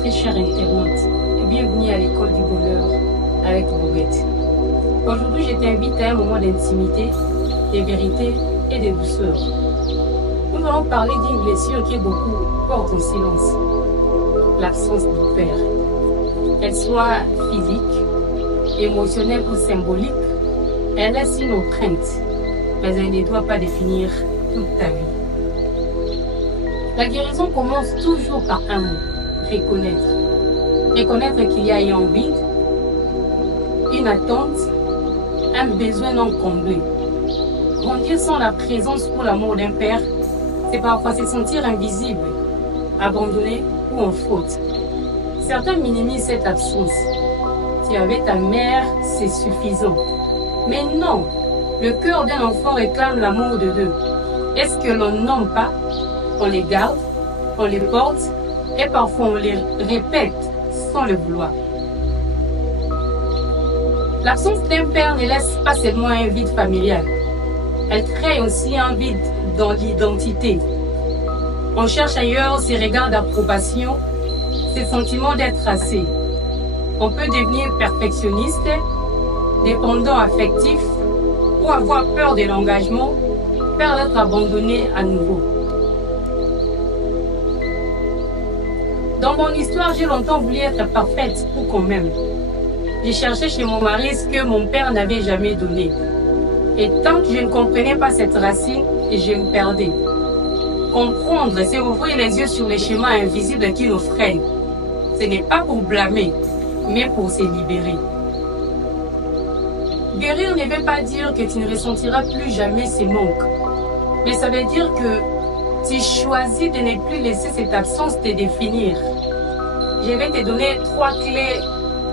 très chers internautes et bienvenue à l'école du bonheur avec Bobette. Aujourd'hui, je t'invite à un moment d'intimité, de vérité et de douceur. Nous allons parler d'une blessure qui beaucoup portent en silence, l'absence du père. Qu'elle soit physique, émotionnelle ou symbolique, elle laisse une empreinte, mais elle ne doit pas définir toute ta vie. La guérison commence toujours par un mot, reconnaître. Reconnaître qu'il y a un vide, une attente, un besoin non comblé. Grandir sans la présence ou l'amour d'un père, c'est parfois se sentir invisible, abandonné ou en faute. Certains minimisent cette absence. Si avec ta mère, c'est suffisant. Mais non, le cœur d'un enfant réclame l'amour de deux. Est-ce que l'on nomme pas? On les garde, on les porte et parfois on les répète sans le vouloir. L'absence d'un père ne laisse pas seulement un vide familial. Elle crée aussi un vide dans l'identité. On cherche ailleurs ces regards d'approbation, ces sentiments d'être assez. On peut devenir perfectionniste, dépendant affectif ou avoir peur de l'engagement, peur d'être abandonné à nouveau. Dans mon histoire, j'ai longtemps voulu être parfaite pour qu'on m'aime. J'ai cherché chez mon mari ce que mon père n'avait jamais donné. Et tant que je ne comprenais pas cette racine, je me perdais. Comprendre, c'est ouvrir les yeux sur les schémas invisibles qui nous freinent. Ce n'est pas pour blâmer, mais pour se libérer. Guérir ne veut pas dire que tu ne ressentiras plus jamais ces manques. Mais ça veut dire que tu choisis de ne plus laisser cette absence te définir. Je vais te donner 3 clés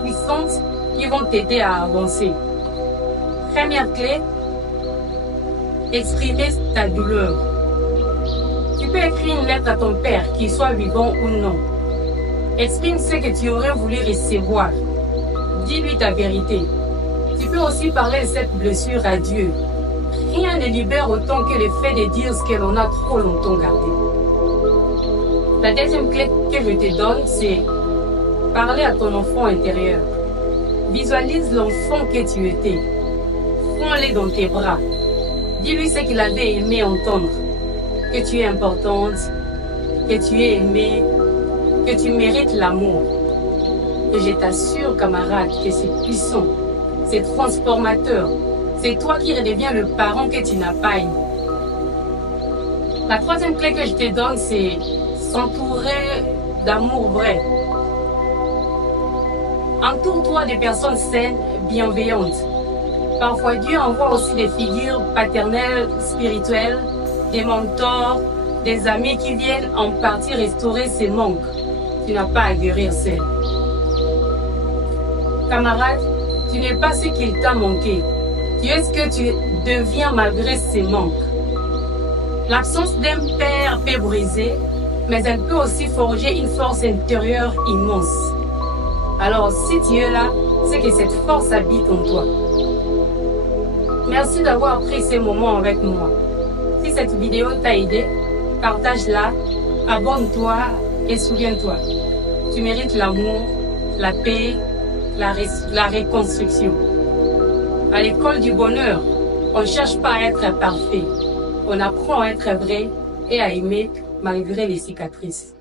puissantes qui vont t'aider à avancer. Première clé, exprimer ta douleur. Tu peux écrire une lettre à ton père, qu'il soit vivant ou non. Exprime ce que tu aurais voulu recevoir. Dis-lui ta vérité. Tu peux aussi parler de cette blessure à Dieu. Rien ne libère autant que le fait de dire ce que l'on a trop longtemps gardé. La deuxième clé que je te donne, c'est parler à ton enfant intérieur. Visualise l'enfant que tu étais. Prends-le dans tes bras. Dis-lui ce qu'il avait aimé entendre. Que tu es importante, que tu es aimée, que tu mérites l'amour. Et je t'assure, camarade, que c'est puissant, c'est transformateur. C'est toi qui redeviens le parent que tu n'as pas eu. La troisième clé que je te donne, c'est s'entourer d'amour vrai. Entoure-toi de personnes saines, bienveillantes. Parfois, Dieu envoie aussi des figures paternelles, spirituelles, des mentors, des amis qui viennent en partie restaurer ces manques. Tu n'as pas à guérir seul. Camarade, tu n'es pas ce qu'il t'a manqué. Tu es ce que tu deviens malgré ces manques. L'absence d'un père peut briser, mais elle peut aussi forger une force intérieure immense. Alors, si tu es là, c'est que cette force habite en toi. Merci d'avoir pris ces moments avec moi. Si cette vidéo t'a aidé, partage-la, abonne-toi et souviens-toi, tu mérites l'amour, la paix, la reconstruction. À l'école du bonheur, on ne cherche pas à être parfait. On apprend à être vrai et à aimer malgré les cicatrices.